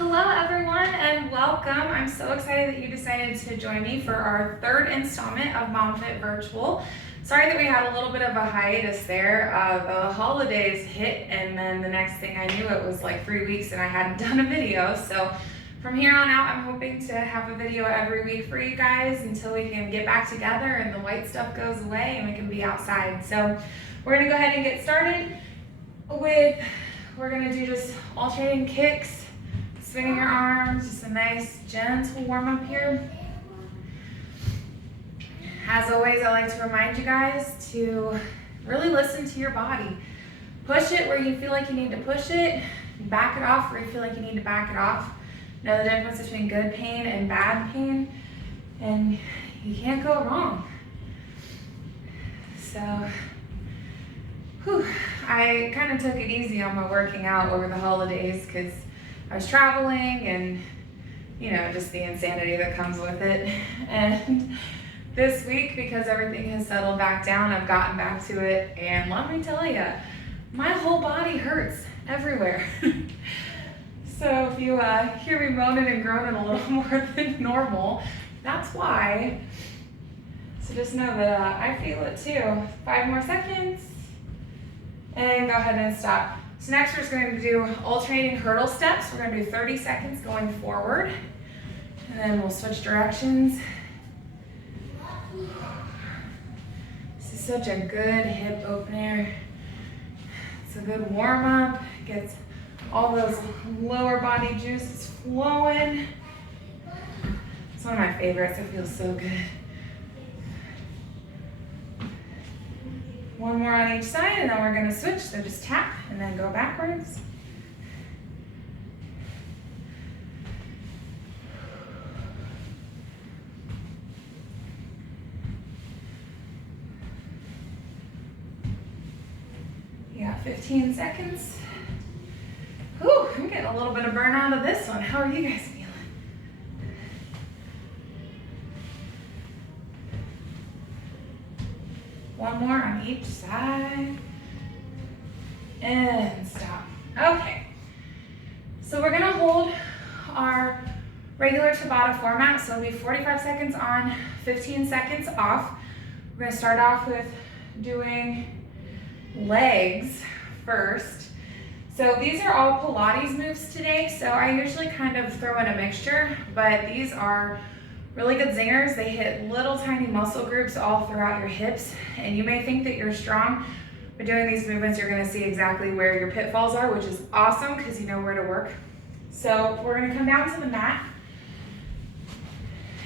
Hello everyone and welcome. I'm so excited that you decided to join me for our third installment of MOMFIT Virtual. Sorry that we had a little bit of a hiatus there. The holidays hit and then the next thing I knew it was like 3 weeks and I hadn't done a video. So from here on out I'm hoping to have a video every week for you guys until we can get back together and the white stuff goes away and we can be outside. So we're gonna go ahead and get started with, we're gonna do just alternating kicks, swinging your arms, just a nice gentle warm up here. As always, I like to remind you guys to really listen to your body. Push it where you feel like you need to push it. Back it off where you feel like you need to back it off. Know the difference between good pain and bad pain, and you can't go wrong. So, I kind of took it easy on my working out over the holidays because I was traveling and, you know, just the insanity that comes with it. And this week, because everything has settled back down, I've gotten back to it. And let me tell you, my whole body hurts everywhere. So if you hear me moaning and groaning a little more than normal, that's why. So just know that I feel it too. 5 more seconds. And go ahead and stop. So next we're just going to do alternating hurdle steps. We're going to do 30 seconds going forward. And then we'll switch directions. This is such a good hip opener. It's a good warm up. Gets all those lower body juices flowing. It's one of my favorites. It feels so good. One more on each side, and then we're going to switch. So just tap and then go backwards. You got 15 seconds. Whew, I'm getting a little bit of burn out of this one. How are you guys feeling? One more on each side. And stop. Okay. So we're gonna hold our regular Tabata format. So it'll be 45 seconds on, 15 seconds off. We're gonna start off with doing legs first. So these are all Pilates moves today. So I usually kind of throw in a mixture, but these are really good zingers. They hit little tiny muscle groups all throughout your hips. And you may think that you're strong, but doing these movements, you're gonna see exactly where your pitfalls are, which is awesome because you know where to work. So we're gonna come down to the mat.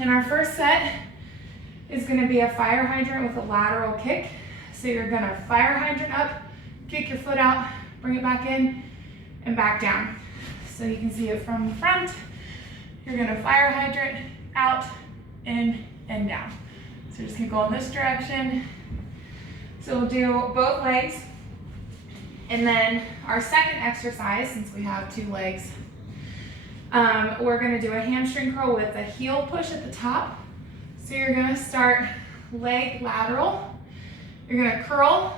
And our first set is gonna be a fire hydrant with a lateral kick. So you're gonna fire hydrant up, kick your foot out, bring it back in, and back down. So you can see it from the front. You're gonna fire hydrant, out, in, and down. So just keep going this direction. So we'll do both legs. And then our second exercise, since we have 2 legs, we're gonna do a hamstring curl with a heel push at the top. So you're gonna start leg lateral. You're gonna curl,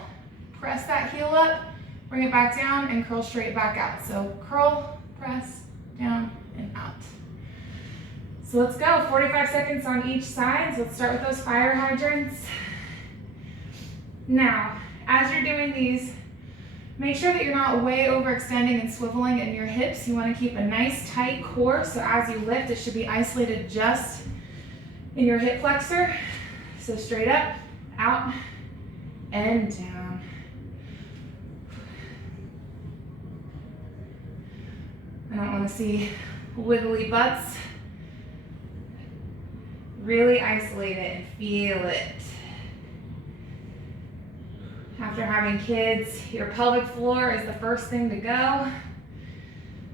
press that heel up, bring it back down, and curl straight back out. So curl, press, down, and out. So let's go, 45 seconds on each side. So let's start with those fire hydrants. Now, as you're doing these, make sure that you're not way overextending and swiveling in your hips. You want to keep a nice tight core, so as you lift, it should be isolated just in your hip flexor. So straight up, out, and down. I don't want to see wiggly butts. Really isolate it and feel it. After having kids, your pelvic floor is the first thing to go.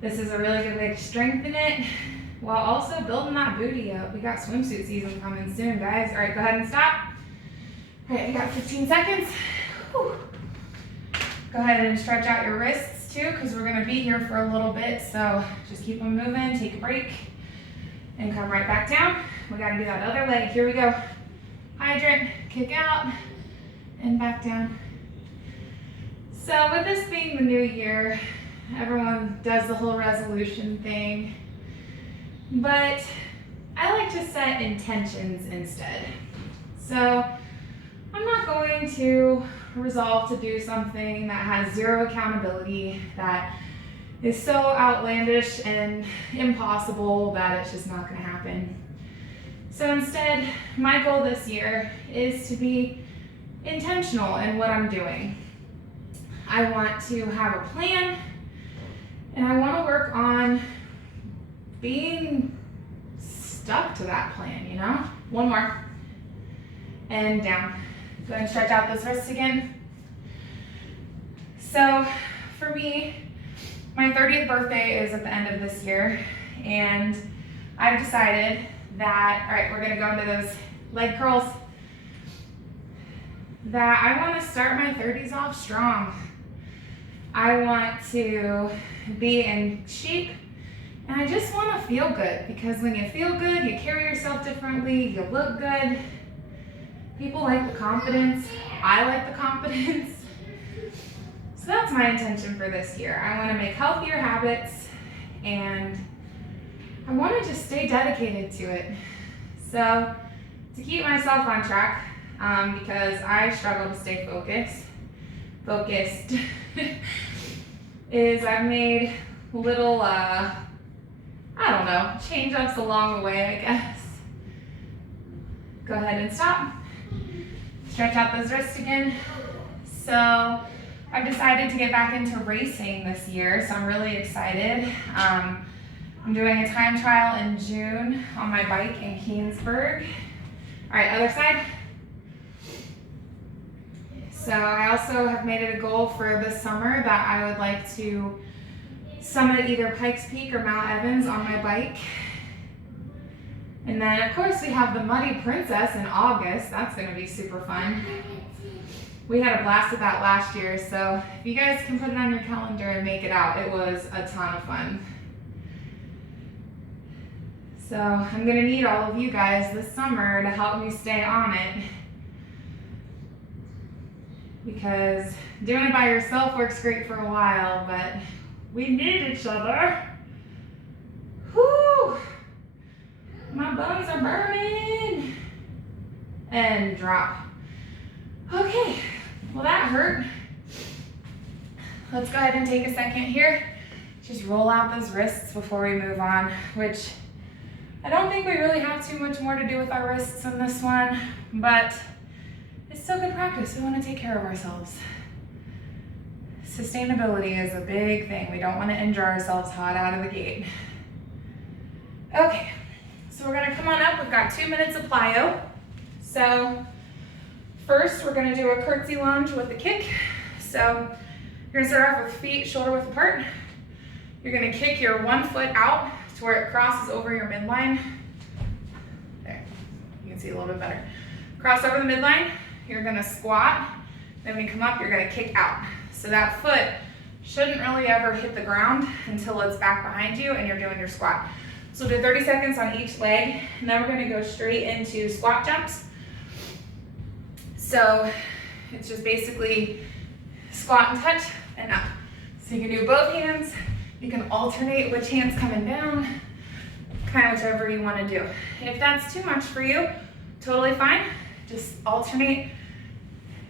This is a really good way to strengthen it while also building that booty up. We got swimsuit season coming soon, guys. All right, go ahead and stop. All right, you got 15 seconds. Whew. Go ahead and stretch out your wrists too, because we're gonna be here for a little bit. So just keep them moving, take a break, and come right back down. We gotta do that other leg. Here we go. Hydrant, kick out, and back down. So with this being the new year, everyone does the whole resolution thing. but I like to set intentions instead. So I'm not going to resolve to do something that has zero accountability, that is so outlandish and impossible that it's just not going to happen. So instead, my goal this year is to be intentional in what I'm doing. I want to have a plan, and I want to work on being stuck to that plan, you know? One more. And down. Go ahead and stretch out those wrists again. So for me, my 30th birthday is at the end of this year, and I've decided that, all right, we're gonna go into those leg curls, that I wanna start my 30s off strong. I want to be in shape, and I just wanna feel good, because when you feel good, you carry yourself differently, you look good. People like the confidence, I like the confidence. So that's my intention for this year. I wanna make healthier habits, and I wanna just stay dedicated to it. So to keep myself on track, because I struggle to stay focused, is I've made little, I don't know, change-ups along the way, I guess. Go ahead and stop. Stretch out those wrists again. So I've decided to get back into racing this year, so I'm really excited. I'm doing a time trial in June on my bike in Keensburg. All right, other side. So I also have made it a goal for this summer that I would like to summit either Pikes Peak or Mount Evans on my bike. And then of course we have the Muddy Princess in August. That's gonna be super fun. We had a blast with that last year, so if you guys can put it on your calendar and make it out, it was a ton of fun. So I'm gonna need all of you guys this summer to help me stay on it, because doing it by yourself works great for a while, but we need each other. Whew! My bones are burning. And drop. Okay, well that hurt. Let's go ahead and take a second here. Just roll out those wrists before we move on, which I don't think we really have too much more to do with our wrists in this one, but it's still good practice. We want to take care of ourselves. Sustainability is a big thing. We don't want to injure ourselves hot out of the gate. Okay, so we're gonna come on up. We've got 2 minutes of plyo. So first, we're gonna do a curtsy lunge with a kick. So you're gonna start off with feet shoulder width apart. You're gonna kick your one foot out to where it crosses over your midline. There, you can see a little bit better. Cross over the midline. You're gonna squat. Then when you come up, you're gonna kick out. So that foot shouldn't really ever hit the ground until it's back behind you and you're doing your squat. So we'll do 30 seconds on each leg, and then we're gonna go straight into squat jumps. So it's just basically squat and touch and up. So you can do both hands. You can alternate which hand's coming down, kind of whichever you wanna do. If that's too much for you, totally fine. Just alternate,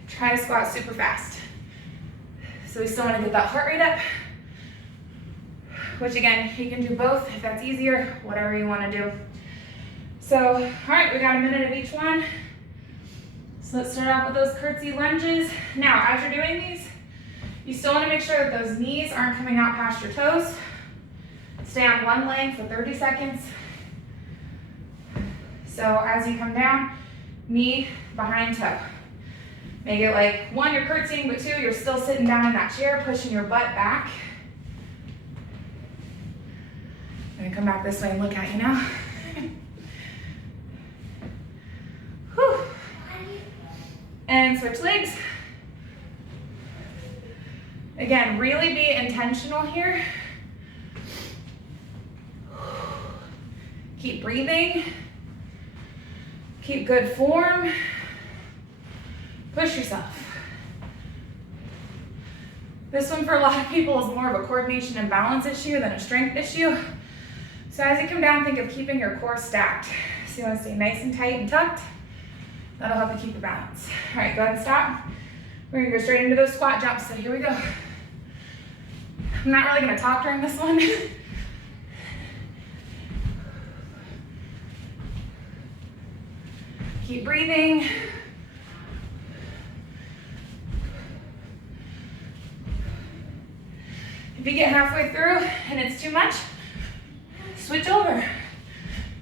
try to squat super fast. So we still wanna get that heart rate up, which again, you can do both if that's easier, whatever you wanna do. So, all right, we got a minute of each one. So let's start off with those curtsy lunges. Now, as you're doing these, you still wanna make sure that those knees aren't coming out past your toes. Stay on one leg for 30 seconds. So as you come down, knee behind toe. Make it like, one, you're curtsying, but two, you're still sitting down in that chair, pushing your butt back. I'm gonna come back this way and look at you now. Whew. And switch legs. Again, really be intentional here. Keep breathing. Keep good form. Push yourself. This one for a lot of people is more of a coordination and balance issue than a strength issue. So as you come down, think of keeping your core stacked. So you want to stay nice and tight and tucked. That'll help you keep your balance. All right, go ahead and stop. We're gonna go straight into those squat jumps, so here we go. I'm not really gonna talk during this one. Keep breathing. If you get halfway through and it's too much, switch over.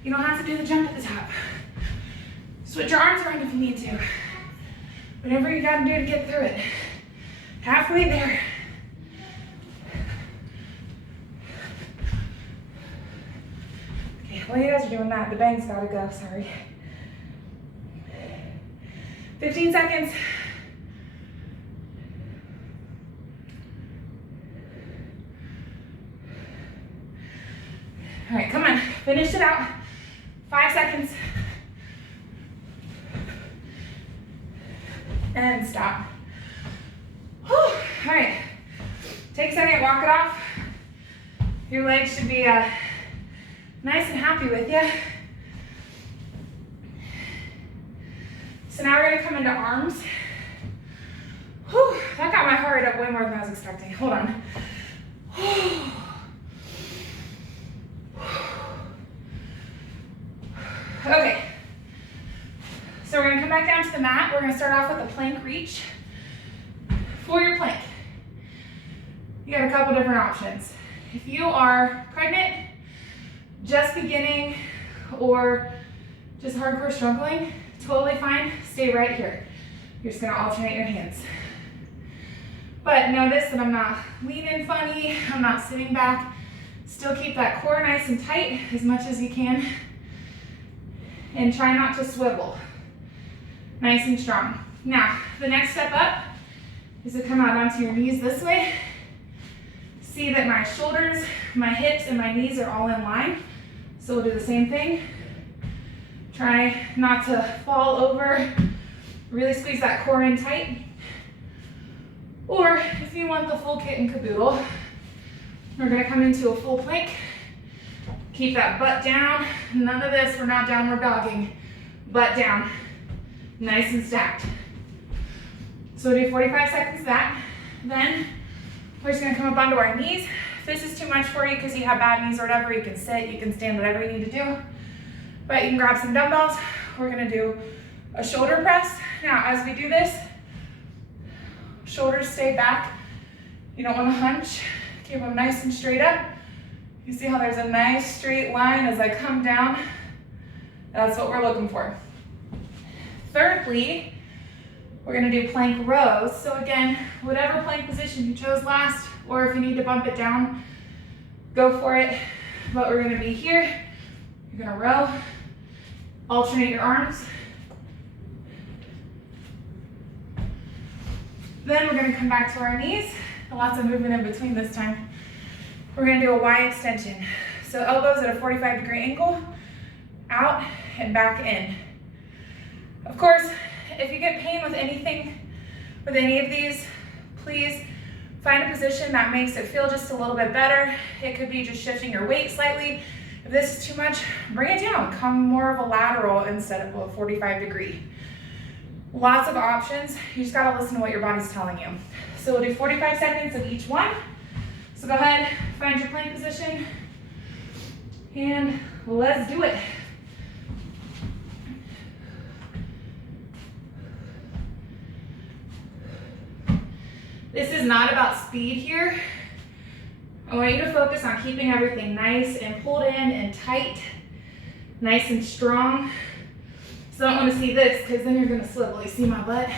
You don't have to do the jump at the top. Switch your arms around if you need to. Whatever you gotta do to get through it. Halfway there. Okay, while you guys are doing that, the bang's gotta go, sorry. 15 seconds. All right, come on, finish it out. 5 seconds. And stop. Whew. All right, take a second, walk it off. Your legs should be nice and happy with you. So now we're gonna come into arms. Whew, that got my heart rate up way more than I was expecting. Hold on. Okay, so we're gonna come back down to the mat. We're gonna start off with a plank reach. For your plank, you got a couple different options. If you are pregnant, just beginning, or just hardcore struggling, totally fine, stay right here. You're just gonna alternate your hands. But notice that I'm not leaning funny, I'm not sitting back. Still keep that core nice and tight as much as you can. And try not to swivel. Nice and strong. Now, the next step up is to come out onto your knees this way. See that my shoulders, my hips, and my knees are all in line. So we'll do the same thing. Try not to fall over. Really squeeze that core in tight. Or if you want the full kit and caboodle, we're gonna come into a full plank. Keep that butt down. None of this, we're not downward dogging. Butt down. Nice and stacked. So we'll do 45 seconds of that. Then we're just gonna come up onto our knees. If this is too much for you because you have bad knees or whatever, you can sit, you can stand, whatever you need to do. But you can grab some dumbbells. We're gonna do a shoulder press. Now, as we do this, shoulders stay back. You don't wanna hunch. Keep them nice and straight up. You see how there's a nice straight line as I come down? That's what we're looking for. Thirdly, we're gonna do plank rows. So again, whatever plank position you chose last, or if you need to bump it down, go for it. But we're gonna be here. You're gonna row, alternate your arms. Then we're gonna come back to our knees. Lots of movement in between this time. We're gonna do a Y extension. So elbows at a 45-degree angle, out and back in. Of course, if you get pain with anything, with any of these, please find a position that makes it feel just a little bit better. It could be just shifting your weight slightly. If this is too much, bring it down. Come more of a lateral instead of a 45-degree. Lots of options. You just gotta listen to what your body's telling you. So we'll do 45 seconds of each one. So go ahead, find your plank position, and let's do it. This is not about speed here. I want you to focus on keeping everything nice and pulled in and tight, nice and strong. So I don't want to see this because then you're gonna swivel. You see my butt?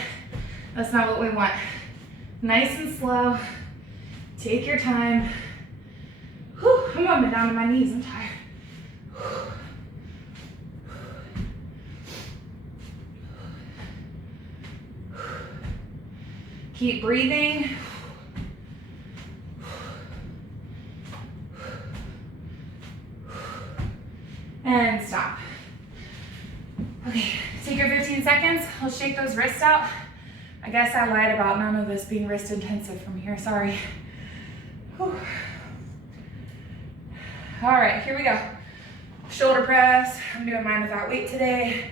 That's not what we want. Nice and slow. Take your time. Whew, I'm going down to my knees, I'm tired. Keep breathing. And stop. Okay, take your 15 seconds. Let's shake those wrists out. I guess I lied about none of this being wrist intensive from here, sorry. Whew. All right, here we go. Shoulder press, I'm doing mine without weight today.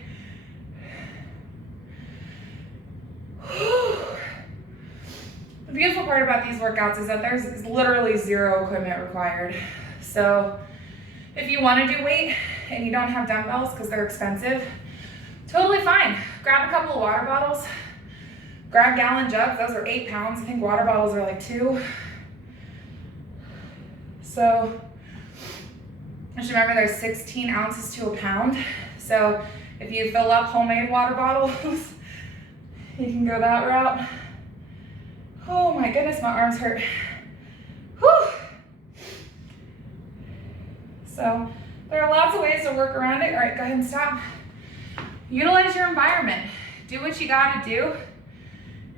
The beautiful part about these workouts is that there's literally zero equipment required. So if you want to do weight and you don't have dumbbells because they're expensive, totally fine. Grab a couple of water bottles, grab gallon jugs. Those are 8 pounds. I think water bottles are like 2. So just remember there's 16 ounces to a pound. So if you fill up homemade water bottles, you can go that route. Oh my goodness, my arms hurt. Whew. So there are lots of ways to work around it. All right, go ahead and stop. Utilize your environment. Do what you gotta do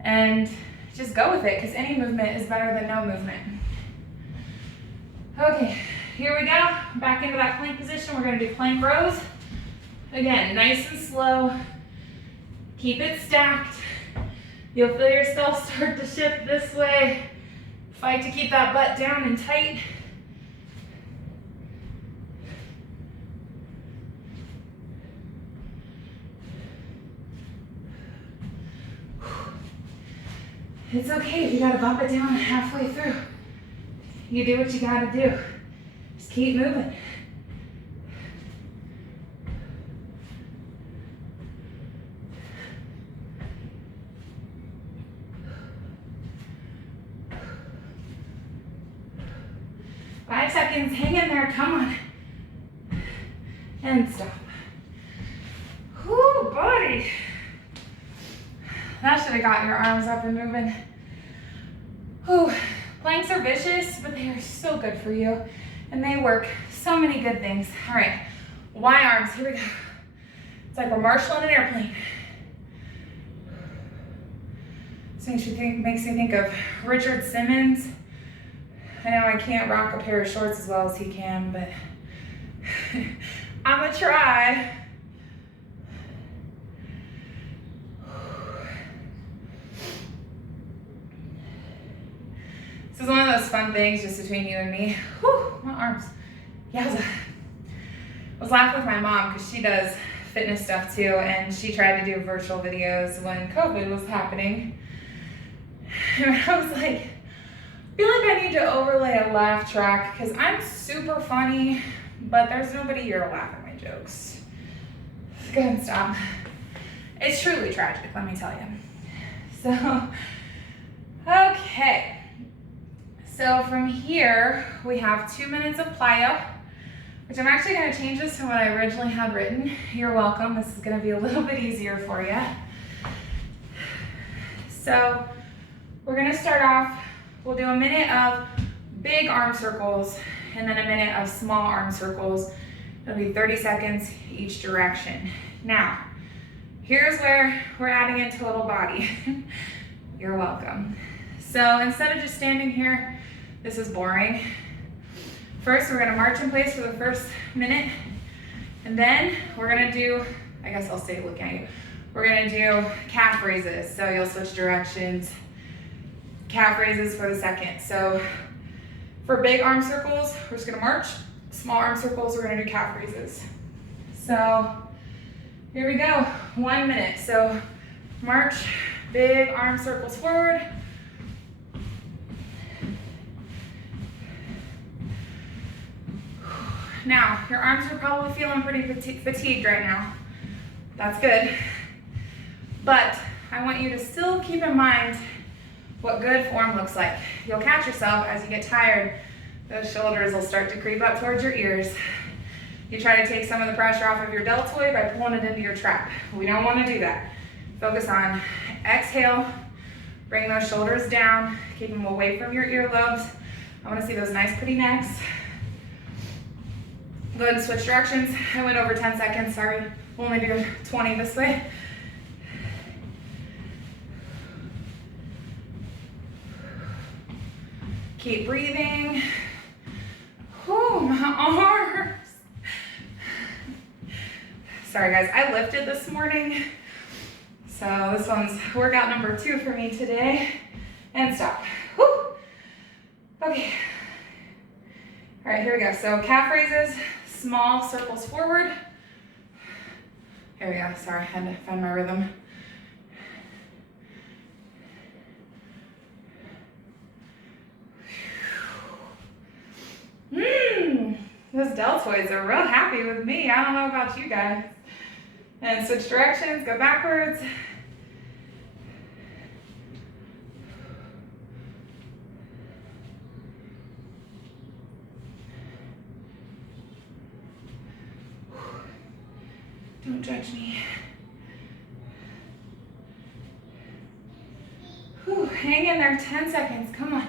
and just go with it, because any movement is better than no movement. Okay, here we go. Back into that plank position. We're gonna do plank rows. Again, nice and slow. Keep it stacked. You'll feel yourself start to shift this way. Fight to keep that butt down and tight. It's okay if you gotta bump it down halfway through. You do what you gotta do. Just keep moving. Five seconds, hang in there, come on. And stop. Whoo, buddy. That should have got your arms up and moving. Whew. Planks are vicious, but they are so good for you. And they work so many good things. All right, Y arms, here we go. It's like we're marshalling an airplane. This makes me think of Richard Simmons. I know I can't rock a pair of shorts as well as he can, but I'm gonna try. This is one of those fun things just between you and me. Whew, my arms. Yowza. I was laughing with my mom because she does fitness stuff too, and she tried to do virtual videos when COVID was happening. And I was like, I feel like I need to overlay a laugh track because I'm super funny, but there's nobody here to laugh at my jokes. Go ahead and stop. It's truly tragic, let me tell you. So, okay. So from here, we have 2 minutes of plyo, which I'm actually gonna change this from what I originally had written. You're welcome, this is gonna be a little bit easier for you. So we're gonna start off, we'll do a minute of big arm circles and then a minute of small arm circles. It'll be 30 seconds each direction. Now, here's where we're adding in total body. You're welcome. So instead of just standing here, this is boring. First, we're gonna march in place for the first minute, and then we're gonna do, I guess I'll stay looking at you. We're gonna do calf raises. So you'll switch directions. Calf raises for the second. So for big arm circles, we're just gonna march. Small arm circles, we're gonna do calf raises. So here we go, 1 minute. So march, big arm circles forward. Now, your arms are probably feeling pretty fatigued right now. That's good. But I want you to still keep in mind what good form looks like. You'll catch yourself as you get tired. Those shoulders will start to creep up towards your ears. You try to take some of the pressure off of your deltoid by pulling it into your trap. We don't want to do that. Focus on exhale, bring those shoulders down, keep them away from your earlobes. I want to see those nice pretty necks. Go ahead and switch directions. I went over 10 seconds, sorry. We'll only do 20 this way. Keep breathing. Oh, my arms. Sorry guys, I lifted this morning. So this one's workout number 2 for me today. And stop. Whew. Okay. All right, here we go. So calf raises, small circles forward. Here we go, sorry, I had to find my rhythm. Those deltoids are real happy with me. I don't know about you guys. And switch directions, go backwards. Don't judge me. Whew, hang in there 10 seconds, come on.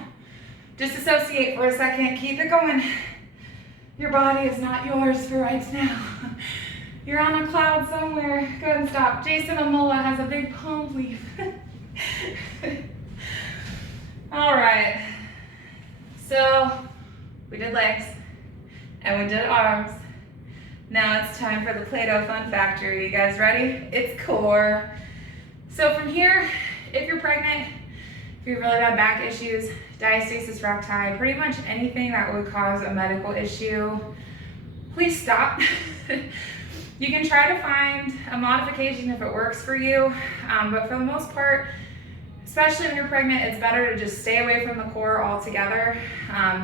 Disassociate for a second, keep it going. Your body is not yours for right now. You're on a cloud somewhere. Go ahead and stop. Jason Amola has a big palm leaf. All right, so we did legs and we did arms. Now it's time for the Play-Doh Fun Factory. You guys ready? It's core. So from here, if you're pregnant, if you have really bad back issues, diastasis recti, pretty much anything that would cause a medical issue, please stop. You can try to find a modification if it works for you, but for the most part, especially when you're pregnant, it's better to just stay away from the core altogether,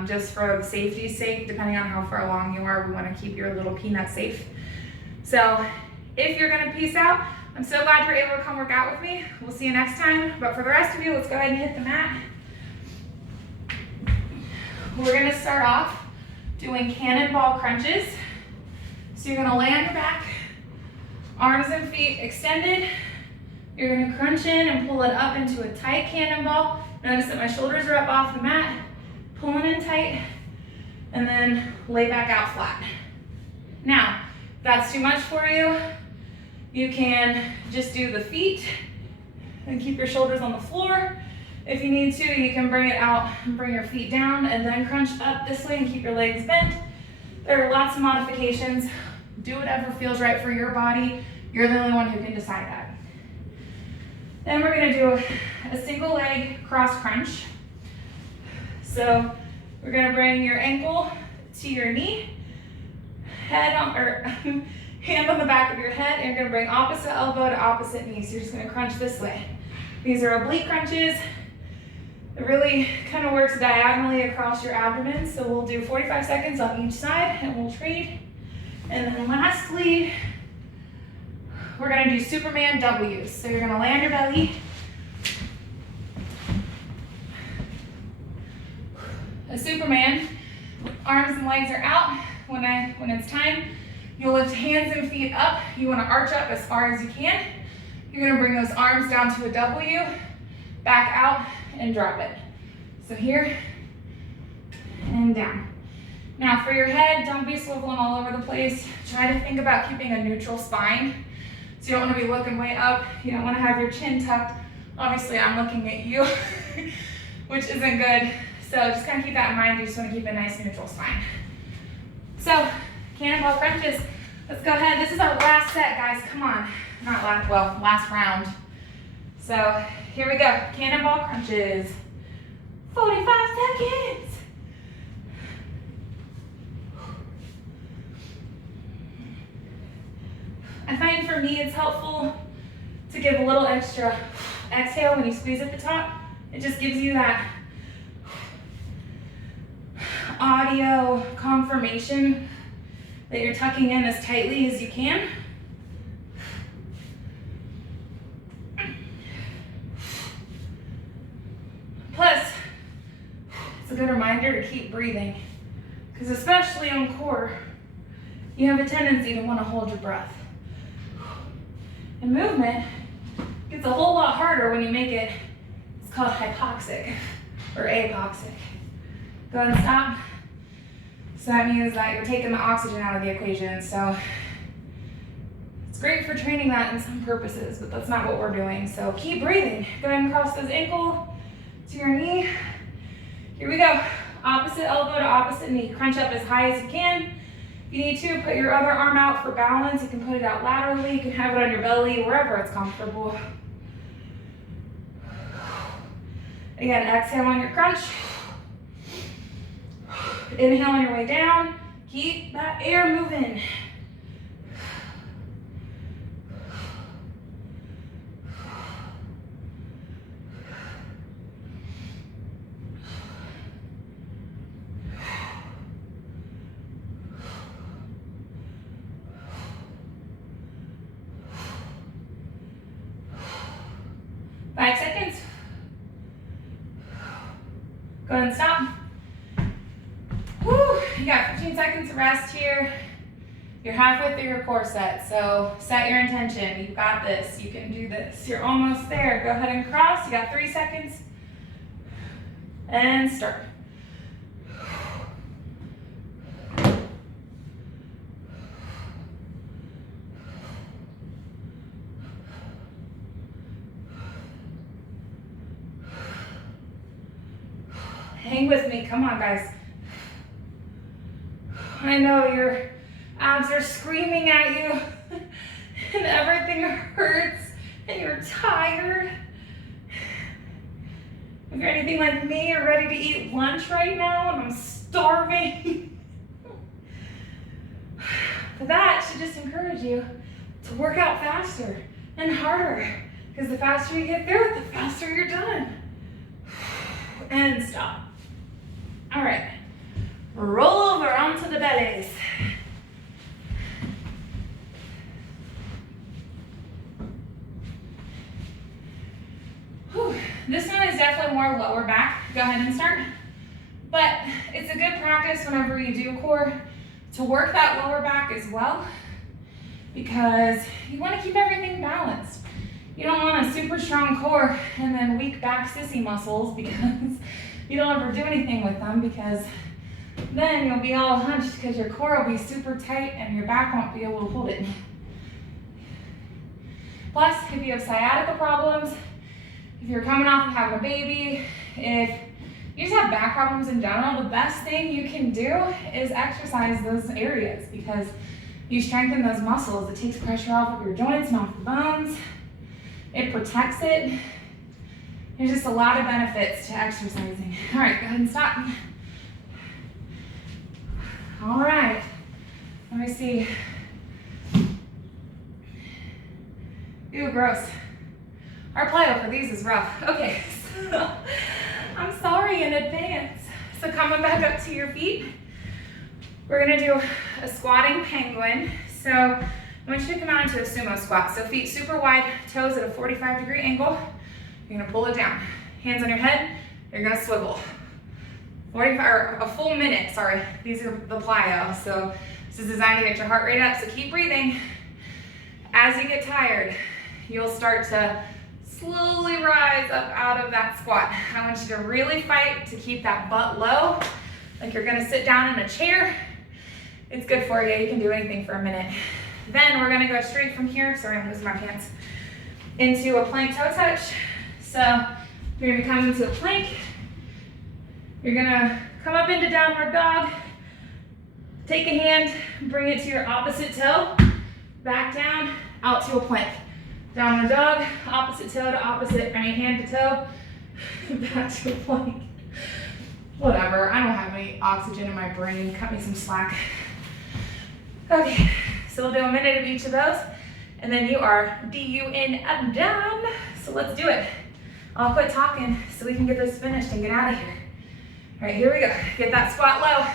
just for the safety's sake. Depending on how far along you are, we want to keep your little peanut safe. So if you're going to peace out, I'm so glad you're able to come work out with me. We'll see you next time. But for the rest of you, let's go ahead and hit the mat. We're going to start off doing cannonball crunches. So you're going to lay on your back, arms and feet extended. You're going to crunch in and pull it up into a tight cannonball. Notice that my shoulders are up off the mat, pulling in tight, and then lay back out flat. Now, if that's too much for you, you can just do the feet and keep your shoulders on the floor. If you need to, you can bring it out and bring your feet down and then crunch up this way and keep your legs bent. There are lots of modifications. Do whatever feels right for your body. You're the only one who can decide that. Then we're gonna do a single leg cross crunch. So we're gonna bring your ankle to your knee, hand on the back of your head, and you're gonna bring opposite elbow to opposite knee. So you're just gonna crunch this way. These are oblique crunches. It really kind of works diagonally across your abdomen. So we'll do 45 seconds on each side and we'll trade. And then lastly, we're gonna do Superman W's. So you're gonna lay on your belly. A Superman, arms and legs are out. When it's time, you'll lift hands and feet up. You wanna arch up as far as you can. You're gonna bring those arms down to a W, back out, and drop it. So here, and down. Now for your head, don't be swiveling all over the place. Try to think about keeping a neutral spine. So you don't want to be looking way up. You don't want to have your chin tucked. Obviously I'm looking at you, which isn't good. So just kind of keep that in mind. You just want to keep a nice neutral spine. So cannonball crunches. Let's go ahead. This is our last set, guys. Come on. Not last, well, last round. So here we go. Cannonball crunches. 45 seconds. I find for me it's helpful to give a little extra exhale when you squeeze at the top. It just gives you that audio confirmation that you're tucking in as tightly as you can. Plus, it's a good reminder to keep breathing, because especially on core, you have a tendency to want to hold your breath. And movement gets a whole lot harder when you make it, it's called hypoxic or apoxic. Go ahead and stop. So that means that you're taking the oxygen out of the equation. So it's great for training that in some purposes, but that's not what we're doing. So keep breathing. Go ahead and cross those ankle to your knee. Here we go. Opposite elbow to opposite knee. Crunch up as high as you can. If you need to, put your other arm out for balance. You can put it out laterally. You can have it on your belly, wherever it's comfortable. Again, exhale on your crunch. Inhale on your way down. Keep that air moving. Go ahead and stop. Whew, you got 15 seconds to rest here. You're halfway through your core set, so set your intention. You've got this, you can do this. You're almost there. Go ahead and cross, you got 3 seconds. And start. Hang with me, come on guys. I know your abs are screaming at you and everything hurts and you're tired. If you're anything like me, you're ready to eat lunch right now and I'm starving. But that should just encourage you to work out faster and harder, because the faster you get through it, the faster you're done. And stop. All right, roll over onto the bellies. Whew. This one is definitely more lower back. Go ahead and start. But it's a good practice whenever you do core to work that lower back as well, because you want to keep everything balanced. You don't want a super strong core and then weak back sissy muscles, because you don't ever do anything with them, because then you'll be all hunched because your core will be super tight and your back won't be able to hold it. Plus, if you have sciatica problems, if you're coming off of having a baby, if you just have back problems in general, the best thing you can do is exercise those areas, because you strengthen those muscles. It takes pressure off of your joints and off the bones. It protects it. There's just a lot of benefits to exercising. All right, go ahead and stop. All right, let me see. Ew, gross. Our plyo for these is rough. Okay, so I'm sorry in advance. So coming back up to your feet, we're gonna do a squatting penguin. So I want you to come out into a sumo squat. So feet super wide, toes at a 45-degree angle. You're gonna pull it down. Hands on your head, you're gonna swivel. 45, or a full minute, sorry. These are the plyo. So this is designed to get your heart rate up, so keep breathing. As you get tired, you'll start to slowly rise up out of that squat. I want you to really fight to keep that butt low, like you're gonna sit down in a chair. It's good for you, you can do anything for a minute. Then we're gonna go straight from here, sorry I'm losing my pants, into a plank toe touch. So you're gonna come into a plank, you're gonna come up into downward dog, take a hand, bring it to your opposite toe, back down, out to a plank. Downward dog, opposite toe to opposite, hand to toe, back to a plank. Whatever, I don't have any oxygen in my brain, cut me some slack. Okay, so we'll do a minute of each of those, and then you are D-U-N done. So let's do it. I'll quit talking so we can get this finished and get out of here. All right, here we go. Get that squat low.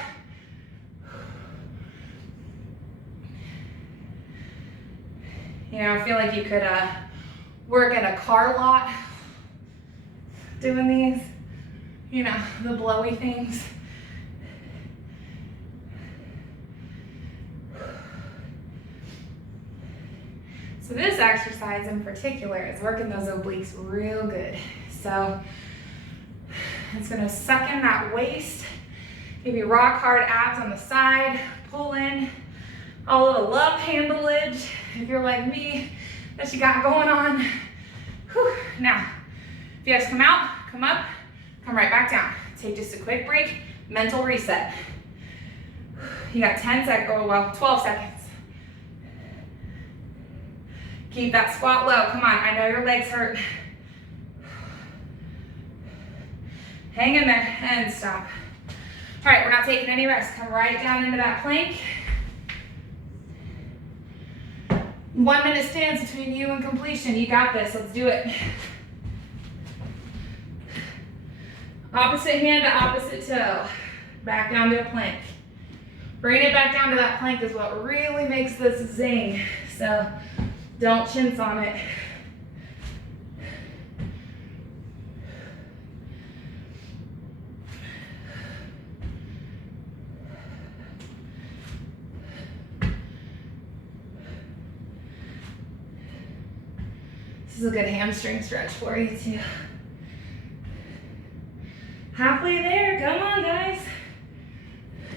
You know, I feel like you could work at a car lot doing these, you know, the blowy things. So this exercise in particular is working those obliques real good. So it's gonna suck in that waist, give you rock hard abs on the side, pull in all of the love handleage, if you're like me, that you got going on. Whew. Now, if you have to come out, come up, come right back down. Take just a quick break, mental reset. You got 10 seconds, oh well, 12 seconds. Keep that squat low, come on, I know your legs hurt. Hang in there and stop. All right, we're not taking any rest. Come right down into that plank. 1 minute stands between you and completion. You got this, let's do it. Opposite hand to opposite toe. Back down to a plank. Bringing it back down to that plank is what really makes this zing. So don't chintz on it. This is a good hamstring stretch for you too. Halfway there, come on guys.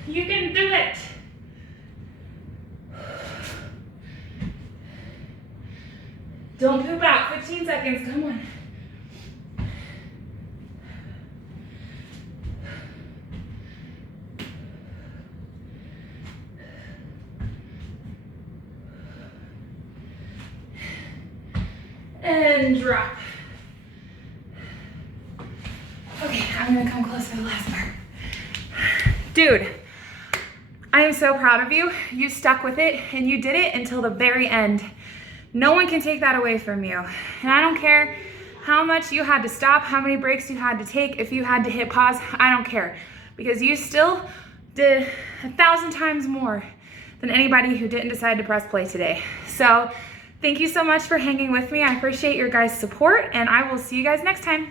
You can do it. Don't poop out, 15 seconds, come on. And drop. Okay, I'm gonna come close for the last part. Dude, I am so proud of you. You stuck with it and you did it until the very end. No one can take that away from you. And I don't care how much you had to stop, how many breaks you had to take, if you had to hit pause, I don't care. Because you still did 1,000 times more than anybody who didn't decide to press play today. So thank you so much for hanging with me. I appreciate your guys' support and I will see you guys next time.